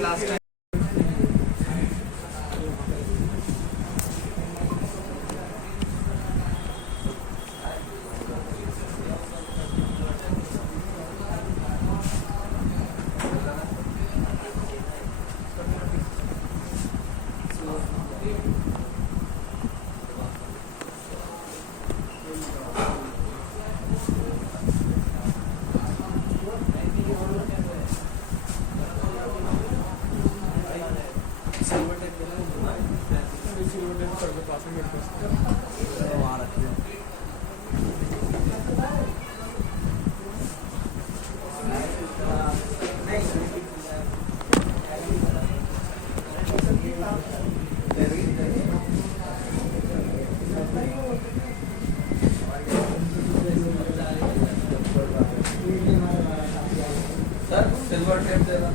हमने last time. Sir silver tape देना।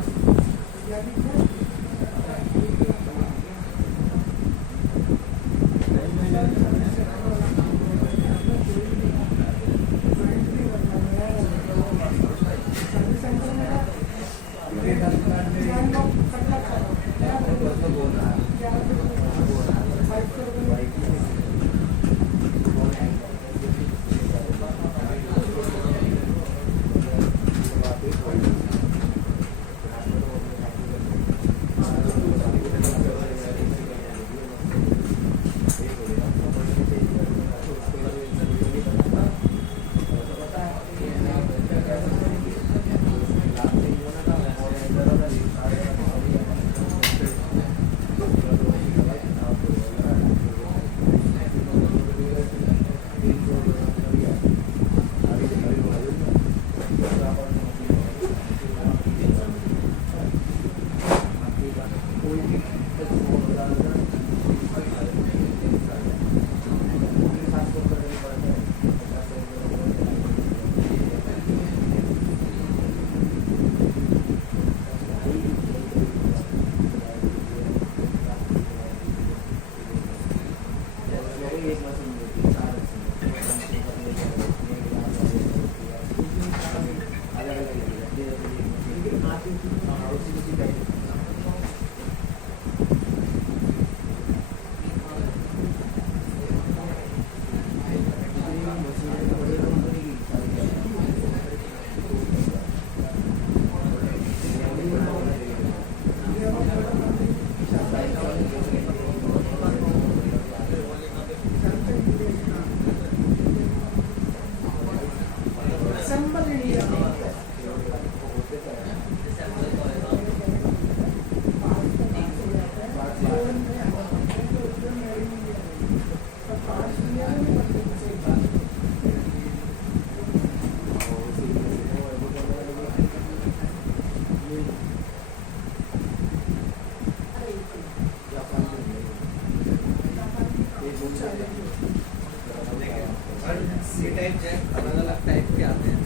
C type Jack अलग अलग टाइप के आते हैं,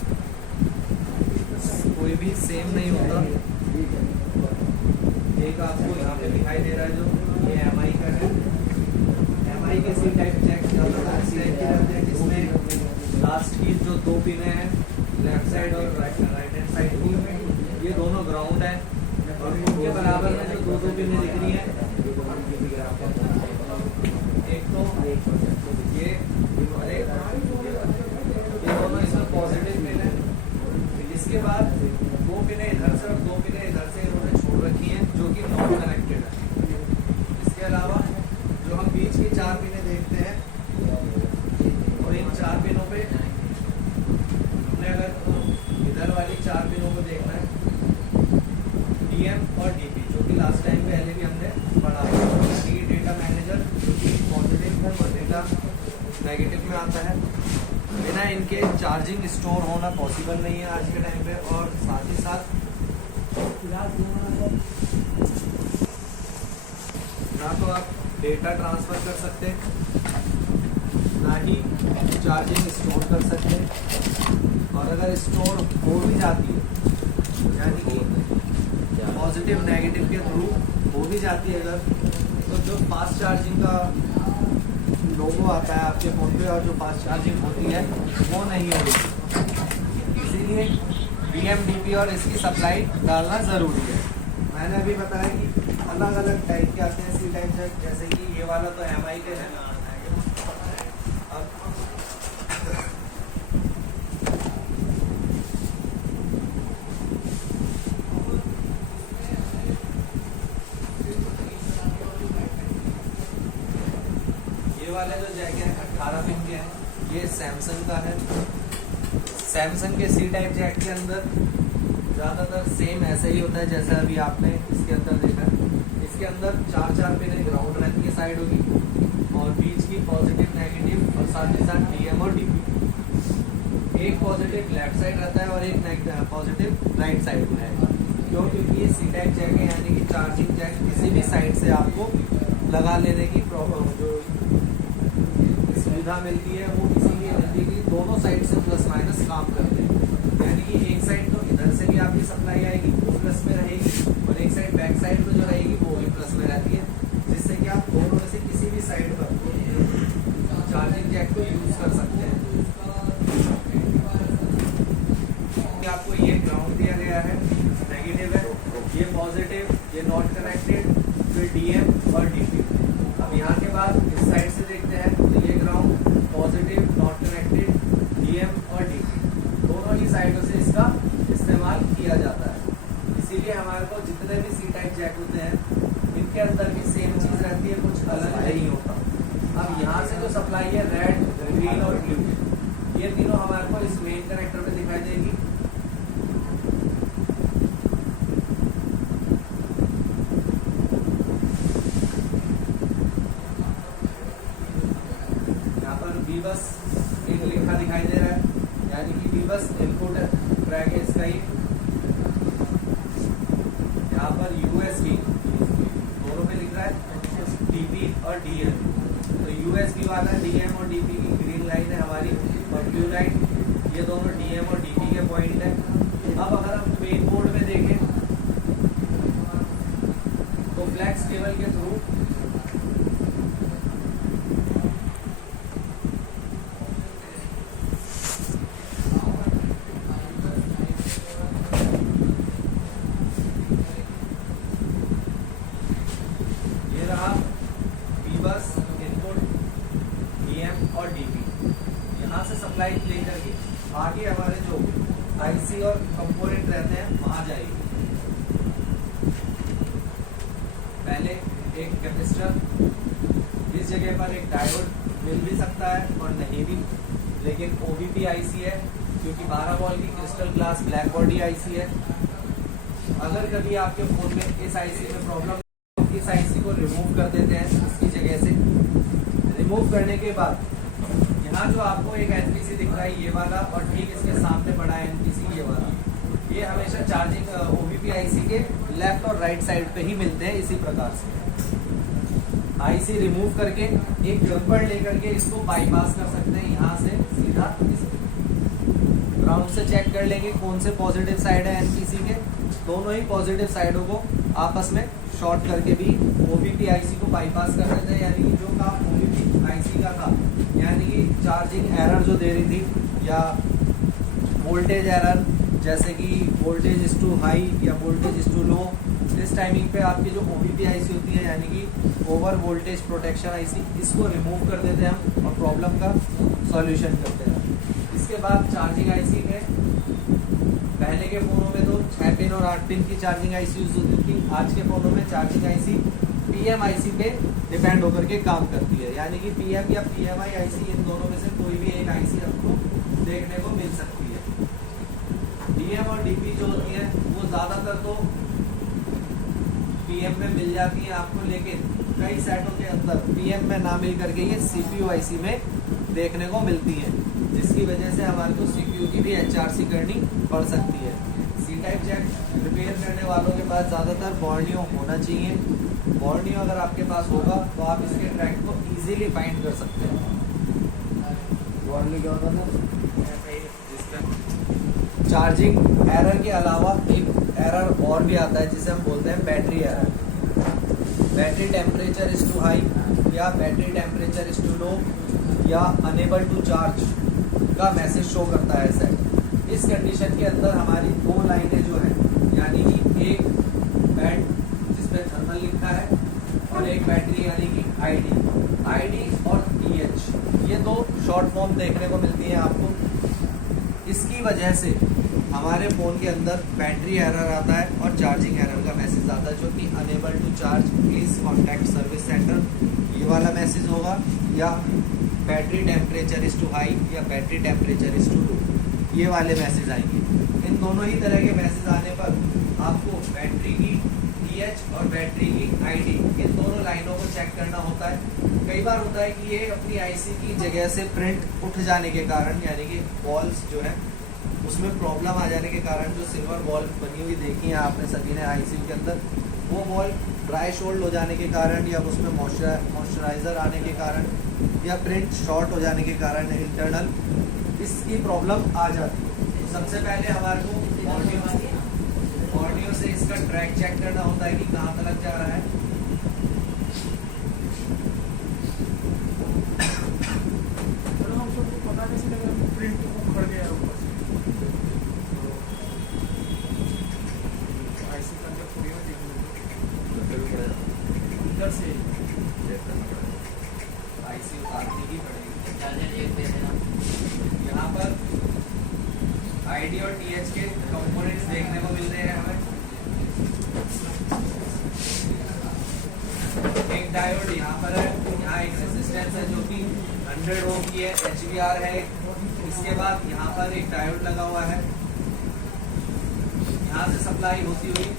कोई भी सेम नहीं होता। एक आपको यहाँ पे दिखाई दे रहा है जो ये MI का है। MI के सी टाइप जैक ज़्यादा टाइप के रहते हैं, जिसमें लास्ट की जो दो पिने हैं लेफ्ट साइड और राइट हैंड साइड की, ये दोनों ग्राउंड है और उनके बराबर में जो दो पिने दिख रही हैं, एक तो ये दोनों इसमें पॉजिटिव पिन है। इसके बाद दो पिने इधर से और दो पिने इधर से इन्होंने छोड़ रखी हैं जो कि नॉन कनेक्टेड है। इसके अलावा जो हम बीच की चार पिने देखते हैं, और इन चार पिनों पे हमने अगर इधर वाली चार पिनों को देखना है, DM और DP, जो कि लास्ट टाइम पहले भी हमने पढ़ा है। डेटा मैनेजर जो कि पॉजिटिव है और डेटा नेगेटिव में आता है। बिना इनके चार्जिंग स्टोर होना पॉसिबल नहीं है आज के टाइम पे, और साथ ही साथ ना तो आप डेटा ट्रांसफ़र कर सकते, ना ही चार्जिंग स्टोर कर सकते। और अगर स्टोर हो भी जाती है, यानी कि पॉजिटिव नेगेटिव के थ्रू हो भी जाती है अगर, तो जो फास्ट चार्जिंग का लोगो आता है आपके फ़ोन पे और जो फास्ट चार्जिंग होती है वो नहीं होगी। इसीलिए DM DP और इसकी सप्लाई डालना ज़रूरी है। मैंने अभी बताया कि अलग अलग टाइप के आते हैं सी टाइप जैक, जैसे कि ये वाला तो एमआई के है। अब ये वाले जो जैक हैं 18 पिन के हैं, ये सैमसंग का है। सैमसंग के सी टाइप जैक के अंदर ज़्यादातर सेम ऐसे ही होता है जैसे अभी आपने इसके अंदर देखा। इसके अंदर 4 पिन ग्राउंड रहती है साइड होगी, और बीच की पॉजिटिव नेगेटिव और साथ ही साथ डीएम और डीपी। एक पॉजिटिव लेफ्ट साइड रहता है और एक पॉजिटिव राइट साइड में है। क्यों? क्योंकि ये सी टाइप जैक है, यानी कि चार्जिंग जैक किसी भी साइड से आपको लगा लेने की जो सुविधा मिलती है वो इसीलिए मिलती है कि दोनों साइड से प्लस माइनस काम करते हैं। यानी कि एक साइड तो इधर से भी आपकी सप्लाई आएगी, वो प्लस में रहेगी, और एक साइड बैक साइड में जो रहेगी वो भी प्लस में रहती है, जिससे कि आप दोनों में से किसी भी साइड पर चार्जिंग जैक को यूज कर सकते हैं। आपको ये ग्राउंड दिया गया है, नेगेटिव है, ये पॉजिटिव, ये नॉट कनेक्टेड, फिर डीएम और डीपी। अब यहाँ के बाद इस साइड से देखते हैं तो ये ground, positive, not connected, DM और डीपी, दोनों ही साइडों से इसका इस्तेमाल किया जाता है। इसीलिए हमारे को जितने भी सी टाइप जैक होते हैं इनके अंदर भी सेम चीज़ रहती है, कुछ अलग नहीं होता। अब यहाँ से जो सप्लाई है रेड, ग्रीन और ब्लू, ये तीनों हमारे को इस मेन कनेक्टर में दिखाई देगी। बस एक लिखा दिखाई दे रहा है, यानी कि भी बस इनपुट ट्रैक है इसका ही। यहाँ पर यूएसबी दोनों पे लिख रहा है डीपी और डीएम। तो यूएसबी वाला डीएम और डीपी की ग्रीन लाइन है हमारी, और ब्लू लाइन, ये दोनों डीएम और डीपी के पॉइंट है। अब अगर हम मेन बोर्ड में देखें तो फ्लैक्स केबल के थ्रू सप्लाई लेकर के आगे हमारे जो आईसी और कंपोनेंट रहते हैं वहां जाएगी। पहले एक कैपेसिटर, इस जगह पर एक डायोड मिल भी सकता है और नहीं भी, लेकिन ओबीपी आईसी है क्योंकि 12 वोल्ट की crystal glass black body IC है। अगर कभी आपके फोन में इस आईसी में प्रॉब्लम, इस आईसी को रिमूव कर देते हैं इसकी जगह से। रिमूव करने के बाद यहाँ जो आपको एक एनपीसी दिख रहा है ये वाला, और ठीक इसके सामने बड़ा एनपीसी ये वाला, ये हमेशा चार्जिंग ओबीपी आईसी के लेफ्ट और राइट साइड पे ही मिलते हैं। इसी प्रकार से आईसी रिमूव करके एक जम्पर लेकर के इसको बाईपास कर सकते हैं, यहाँ से सीधा ग्राउंड से चेक कर लेंगे कौन से पॉजिटिव साइड है एनपीसी के। दोनों ही पॉजिटिव साइडों को आपस में शॉर्ट करके भी ओबीपी आईसी को बाईपास कर देते हैं। यानी कि जो काम ओबीपी आईसी का था, यानी कि चार्जिंग एरर जो दे रही थी या वोल्टेज एरर, जैसे कि वोल्टेज इज टू हाई या वोल्टेज इज टू लो, इस टाइमिंग पे आपकी जो ओबीपी आईसी होती है यानी कि ओवर वोल्टेज प्रोटेक्शन आईसी, इसको रिमूव कर देते हैं हम और प्रॉब्लम का सॉल्यूशन करते हैं। इसके बाद चार्जिंग आईसी में पहले के फ़ोनों में तो 6 पिन और 8 पिन की चार्जिंग आईसी यूज होती थी। आज के फ़ोनों में चार्जिंग आईसी पीएम आईसी पे डिपेंड होकर के काम करती है, यानी कि पीएम या पीएमआई आईसी, इन दोनों में से कोई भी एक आईसी आपको देखने को मिल सकती है। डीएम और डीपी जो होती है वो ज़्यादातर तो पीएम में मिल जाती है आपको, लेकिन कई सेटों के अंदर पीएम में ना मिल करके ये सीपीयू आईसी में देखने को मिलती है, जिसकी वजह से हमारे को सीपीयू की भी एचआरसी करनी पड़ सकती है। सी टाइप जैक रिपेयर करने वालों के पास ज़्यादातर बॉर्नियो होना चाहिए। बॉर्नियो अगर आपके पास होगा तो आप इसके ट्रैक को इजीली फाइंड कर सकते हैं। बॉर्नियो क्या होता है? चार्जिंग एरर के अलावा एक एरर और भी आता है जिसे हम बोलते हैं battery error. Battery temperature is too high या battery temperature is too low या अनेबल टू चार्ज का मैसेज शो करता है सेट। इस कंडीशन के अंदर हमारी 2 लाइनें जो है, यानी कि एक बैंड होता है और एक बैटरी यानी कि आईडी और टीएच, ये दो शॉर्ट फॉर्म देखने को मिलती है आपको। इसकी वजह से हमारे फ़ोन के अंदर बैटरी एरर आता है और चार्जिंग एरर का मैसेज आता है, जो कि unable to charge please contact service centre, ये वाला मैसेज होगा, या battery temperature is too high या battery temperature is too low, ये वाले मैसेज आएंगे। इन दोनों ही तरह के मैसेज आने पर आपको बैटरी की टीएच और बैटरी की आईडी, इन दोनों लाइनों को चेक करना होता है। कई बार होता है कि ये अपनी आईसी की जगह से प्रिंट उठ जाने के कारण, यानी कि बॉल्स जो है उसमें प्रॉब्लम आ जाने के कारण, जो सिल्वर बॉल बनी हुई देखी है आपने सभी ने आईसी के अंदर, वो बॉल ड्राई शोल्ड हो जाने के कारण, या उसमें मॉइस्चराइज़र आने के कारण, या प्रिंट शॉर्ट हो जाने के कारण इंटरनल, इसकी प्रॉब्लम आ जाती है। सबसे पहले हमारे को ऑडियो से इसका ट्रैक चेक करना होता है कि कहाँ तक जा रहा है। पता कैसे लगेगा प्रिंट उखड़ गया है ऊपर से? आईसी का अंदर थोड़ी ना देखना अंदर से आईसी उतारनी ही पड़ेगी। यहाँ पर आईडी और टीएच के कंपोनेंट्स देखने को मिल रहे हैं हमें। एक डायोड यहाँ पर है, यहाँ एक रेजिस्टेंस है जो कि 100 ओम की है, HVR है। इसके बाद यहाँ पर एक डायोड लगा हुआ है, यहाँ से सप्लाई होती हुई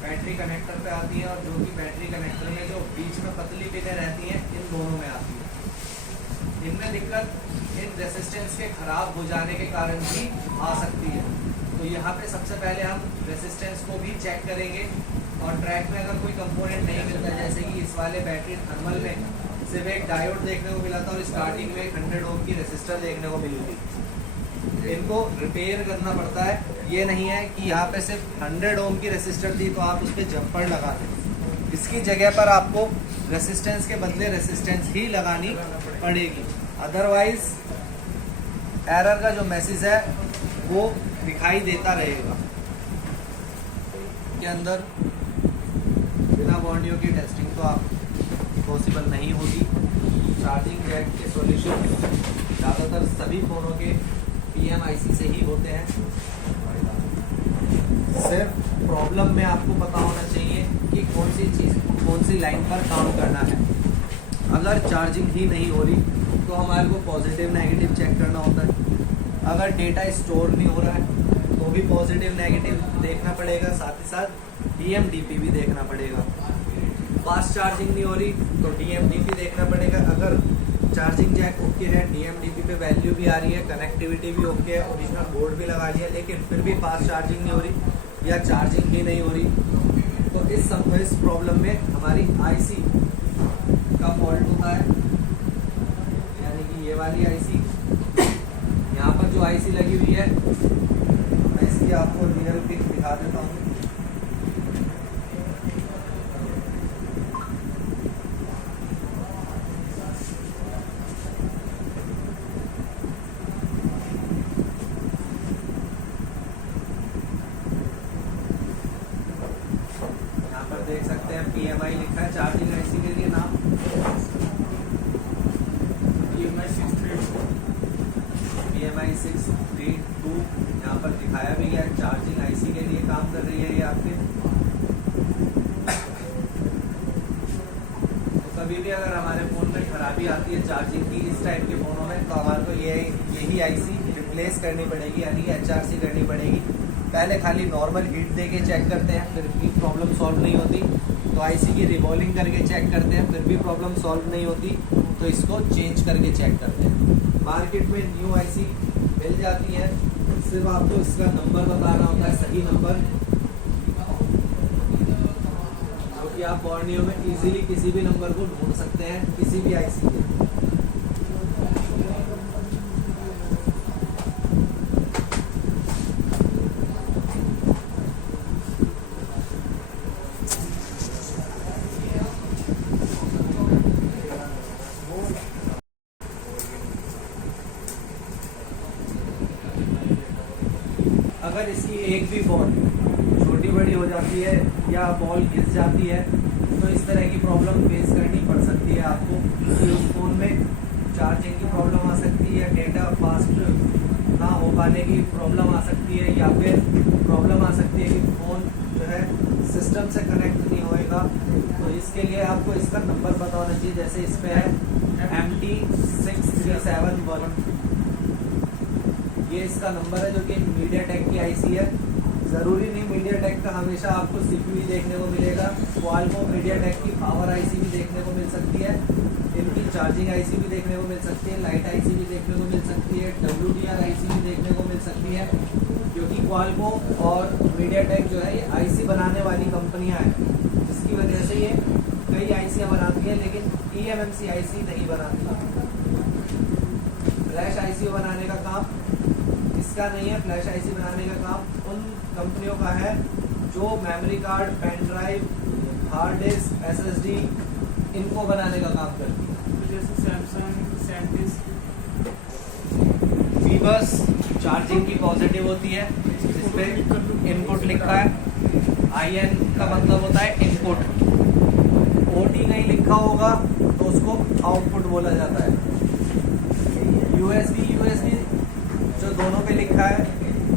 बैटरी कनेक्टर पे आती है, और जो कि बैटरी कनेक्टर में जो बीच में पतली पिनें रहती हैं, इन दोनों में आती है। इनमें दिक्कत इन रेसिस्टेंस के खराब हो जाने के कारण भी आ सकती है। तो यहाँ पे सबसे पहले हम रेसिस्टेंस को भी चेक करेंगे, और ट्रैक में अगर कोई कंपोनेंट नहीं मिलता, जैसे कि इस वाले बैटरी थर्मल में सिर्फ एक डायोड देखने को मिला था और स्टार्टिंग में 100 ओम की रेसिस्टर देखने को मिली थी। इनको रिपेयर करना पड़ता है। ये नहीं है कि यहाँ पे सिर्फ 100 ओम की रेसिस्टर थी तो आप उस पर जंपर लगा दें। इसकी जगह पर आपको रेसिस्टेंस के बदले रेसिस्टेंस ही लगानी पड़ेगी, अदरवाइज एरर का जो मैसेज है वो दिखाई देता रहेगा। के अंदर बिना ऑडियो की टेस्टिंग तो आप पॉसिबल नहीं होगी। चार्जिंग जैक के सॉल्यूशन ज़्यादातर सभी फ़ोनों के PMIC से ही होते हैं। सिर्फ प्रॉब्लम में आपको पता होना चाहिए कि कौन सी चीज़ कौन सी लाइन पर काम करना है। अगर चार्जिंग ही नहीं हो रही तो हमारे को पॉजिटिव नेगेटिव चेक करना होता है। अगर डेटा स्टोर नहीं हो रहा है तो भी पॉजिटिव नेगेटिव देखना पड़ेगा, साथ ही साथ DMDP भी देखना पड़ेगा। फास्ट चार्जिंग नहीं हो रही तो DMDP देखना पड़ेगा। अगर चार्जिंग जैक ओके है, DMDP पे वैल्यू भी आ रही है, कनेक्टिविटी भी ओके है, ओरिजिनल बोर्ड भी लगा लिया, लेकिन फिर भी फास्ट चार्जिंग नहीं हो रही या चार्जिंग ही नहीं हो रही, तो इस प्रॉब्लम में हमारी आईसी का फॉल्ट होता है। यानी कि ये वाली आईसी, यहाँ पर जो आईसी लगी हुई है, मैं इसकी आपको रियल पिक दिखा देता हूँ। देख सकते हैं PMI लिखा है चार्जिंग आईसी के लिए नाम, PMI 632 यहाँ पर दिखाया भी है। चार्जिंग आईसी के लिए काम कर रही है ये आपके। तो कभी भी अगर हमारे फ़ोन में खराबी आती है चार्जिंग की इस टाइप के फ़ोनों में, तो हमारे को यही आईसी रिप्लेस करनी पड़ेगी, यानी कि HRC करनी पड़ेगी। पहले खाली नॉर्मल हीट दे के चेक करते हैं, फिर भी प्रॉब्लम सॉल्व नहीं होती तो आईसी की रिबॉलिंग करके चेक करते हैं, फिर भी प्रॉब्लम सॉल्व नहीं होती तो इसको चेंज करके चेक करते हैं। मार्केट में न्यू आईसी मिल जाती है, सिर्फ आपको इसका नंबर बताना होता है, सही नंबर, जो कि आप बॉर्नियो में इजीली किसी भी नंबर को ढूंढ सकते हैं, किसी भी आईसी के। अगर इसकी एक भी बॉल छोटी बड़ी हो जाती है या बॉल घिस जाती है तो इस तरह की प्रॉब्लम फेस करनी पड़ सकती है आपको, क्योंकि उस फ़ोन में चार्जिंग की प्रॉब्लम आ सकती है, डेटा फास्ट ना हो पाने की प्रॉब्लम आ सकती है, या फिर प्रॉब्लम आ सकती है कि फ़ोन जो है सिस्टम से कनेक्ट नहीं होएगा। तो इसके लिए आपको इसका नंबर पता होना चाहिए। जैसे इस पे है MT6371, ये इसका नंबर है जो कि मीडियाटेक की आईसी है। ज़रूरी नहीं मीडियाटेक का हमेशा आपको CPU ही देखने को मिलेगा, क्वालकॉम मीडियाटेक की पावर आईसी भी देखने को मिल सकती है, इनकी चार्जिंग आईसी भी देखने को मिल सकती है, लाइट आईसी भी देखने को मिल सकती है, WDR आईसी भी देखने को मिल सकती है, क्योंकि क्वालकॉम और मीडियाटेक जो है ये आईसी बनाने वाली कंपनियां हैं, जिसकी वजह से ये कई आईसियाँ बनाती है लेकिन eMMC आईसी नहीं बनाती। फ्लैश आईसी बनाने का काम इसका नहीं है, फ्लैश आईसी बनाने का काम उन कंपनियों का है जो memory card, pen drive, hard disk, SSD इनको बनाने का काम करती है। जैसे सैमसंग सैंडिस्क बस चार्जिंग की पॉजिटिव होती है, जिस पे इनपुट लिखा है, IN का मतलब होता है इनपुट, OT नहीं लिखा होगा तो उसको आउटपुट बोला जाता है। USB जो दोनों पे लिखा है,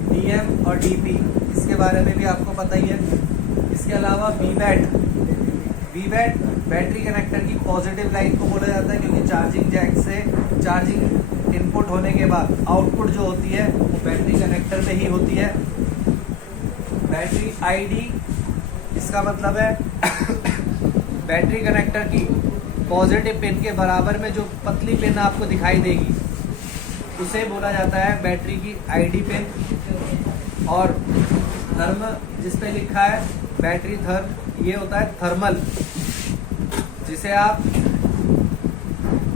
DM और DP, इसके बारे में भी आपको पता ही है। इसके अलावा VBAT बैटरी कनेक्टर की पॉजिटिव लाइन को बोला जाता है, क्योंकि चार्जिंग जैक से चार्जिंग इनपुट होने के बाद आउटपुट जो होती है वो बैटरी कनेक्टर पे ही होती है। बैटरी ID, इसका मतलब है बैटरी कनेक्टर की पॉजिटिव पिन के बराबर में जो पतली पिन आपको दिखाई देगी उसे बोला जाता है बैटरी की ID पिन। और थर्म जिस पे लिखा है बैटरी थर्म, ये होता है थर्मल, जिसे आप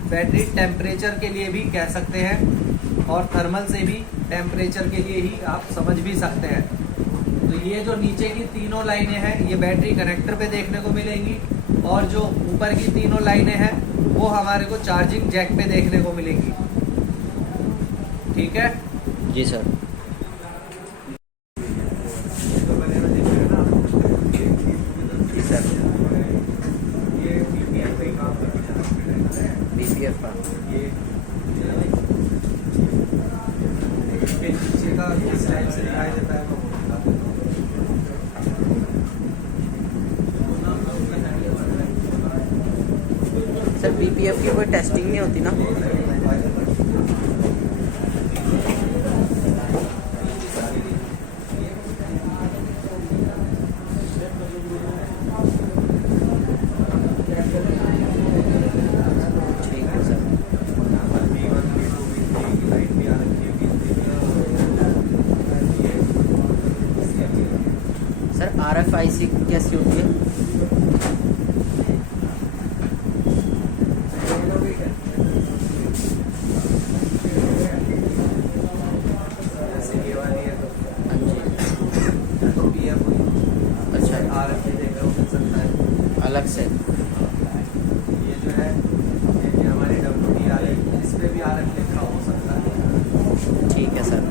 बैटरी टेम्परेचर के लिए भी कह सकते हैं, और थर्मल से भी टेम्परेचर के लिए ही आप समझ भी सकते हैं। तो ये जो नीचे की तीनों लाइनें हैं ये बैटरी कनेक्टर पे देखने को मिलेंगी, और जो ऊपर की तीनों लाइनें हैं वो हमारे को चार्जिंग जैक पे देखने को मिलेंगी। ठीक है जी सर। ये BPF पे काम करता है, BPF का ये नीचे का किस टाइप से दिखाई देता है वो बता देता हूँ। सर BPF की कोई टेस्टिंग नहीं होती ना? ठीक है सर। B1, B2, B3 की लाइट भी आ रखी है, B3 भी। सर RFIC कैसी होती है? जैसे ये वाली है हाँ जी। तो PM हुई, अच्छा, RF भी देखने को मिल सकता है। अलग से। ये जो है ये हमारी WDR है, इस पे भी RF लिखा हो सकता है। ठीक है सर।